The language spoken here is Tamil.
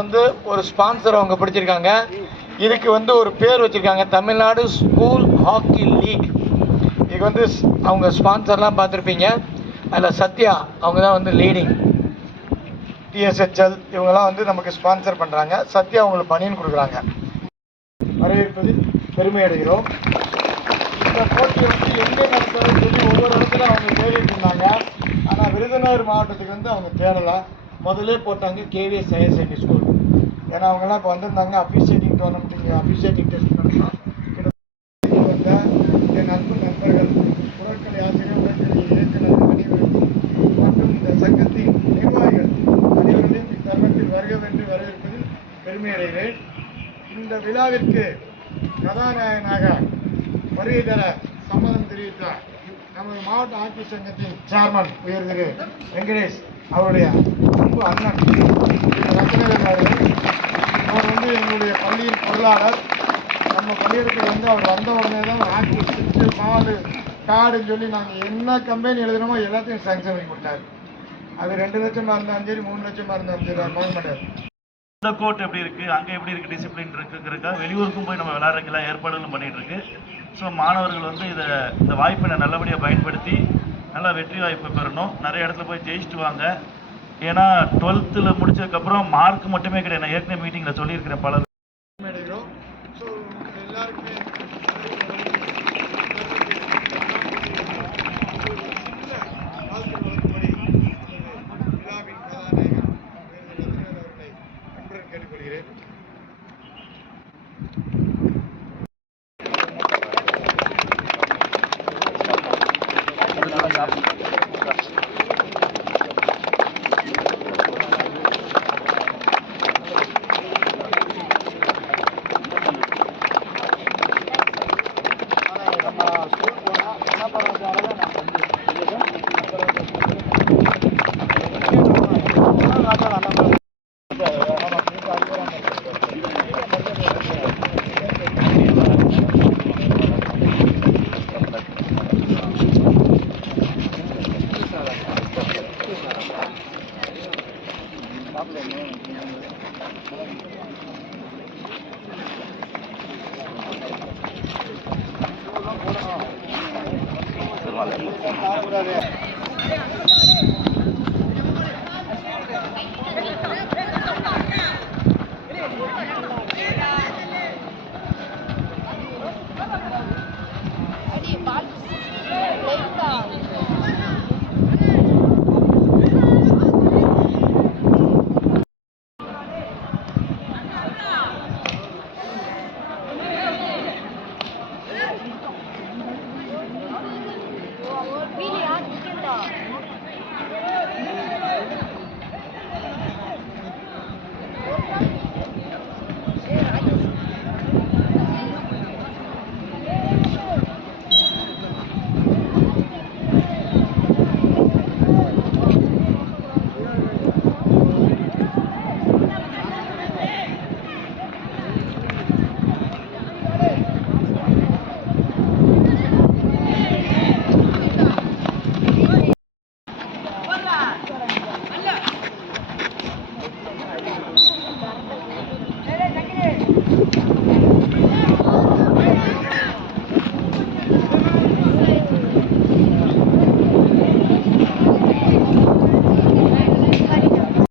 வந்து ஒரு ஸ்பான்சர் அவங்க பிடிச்சிருக்காங்க. இதுக்கு வந்து ஒரு பேர் வச்சுருக்காங்க, தமிழ்நாடு ஸ்கூல் ஹாக்கி லீக். இதுக்கு வந்து அவங்க ஸ்பான்சர்லாம் பார்த்துருப்பீங்க. அதில் சத்யா அவங்க தான் வந்து லீடிங். டிஎஸ்ஹெச்எல் இவங்கெல்லாம் வந்து நமக்கு ஸ்பான்சர் பண்ணுறாங்க. சத்யா அவங்களுக்கு பணின்னு கொடுக்குறாங்க. வரவேற்பதில் பெருமை அடைகிறோம். இந்த போட்டி வந்து எங்கே நடத்துறதுன்னு சொல்லி ஒவ்வொரு இடத்துல அவங்க தேடிட்டு இருந்தாங்க. ஆனால் விருதுநகர் மாவட்டத்துக்கு வந்து அவங்க தேடலை. முதலே போட்டாங்க கேவிஎஸ் ஹையர் செகண்டரி ஸ்கூல். ஏன்னா அவங்கெல்லாம் இப்போ வந்திருந்தாங்க. அஃபிஷியேட்டிங் டோர்னமெண்ட்டுக்கு அஃபிஷியேட்டிங் டெஸ்ட் பண்ணலாம். வந்த என் நண்பர்கள், புறக்கலை ஆசிரியர், உடற்கல்வி இயக்குநர் அனைவருக்கும் மற்றும் இந்த சங்கத்தின் நிர்வாகிகள் அனைவர்களையும் இத்தருணத்தில் வருகவென்று வரவேற்பதில் பெருமை அடைகிறேன். இந்த விழாவிற்கு கதாநாயகனாக வருகை தர சம்மதம் தெரிவித்தார் நமது மாவட்ட ஹாக்கி சங்கத்தின் சேர்மன் உயர் திரு வெங்கடேஷ் அவருடைய அன்பு அண்ணன் ரத்னவேல் அவர்கள். அவர் வந்து எங்களுடைய பள்ளியின் பொருளாளர். நம்ம பள்ளியிடத்துக்கு வந்து அவர் வந்த உடனே தான் ஹாக்கி ஸ்டிக்கு, பால், கார்டுன்னு சொல்லி நாங்கள் என்ன கம்பெனி எழுதுனோமோ எல்லாத்தையும் சாங்ஷன் பண்ணி கொடுத்தாரு. அது 2 லட்சமாக இருந்தாலும் சரி, 3 லட்சமாக இருந்தாலும் சரி, அது பார்க்க மாட்டார். இந்த கோர்ட் எப்படி இருக்குது, அங்கே எப்படி இருக்குது, டிசிப்ளின் இருக்குங்கிறக்கா வெளியூருக்கும் போய் நம்ம விளையாடுறதுக்கெல்லாம் ஏற்பாடுகளும் பண்ணிகிட்டு இருக்கு. ஸோ மாணவர்கள் வந்து இந்த வாய்ப்பை நல்லபடியாக பயன்படுத்தி நல்லா வெற்றி வாய்ப்பை பெறணும். நிறைய இடத்துல போய் ஜெயிச்சுட்டு வாங்க. ஏன்னா 12th முடிச்சதுக்கப்புறம் மார்க் மட்டுமே கிடையாது. நான் ஏற்கனவே மீட்டிங்கில் சொல்லியிருக்கிறேன் பல. போடணும்.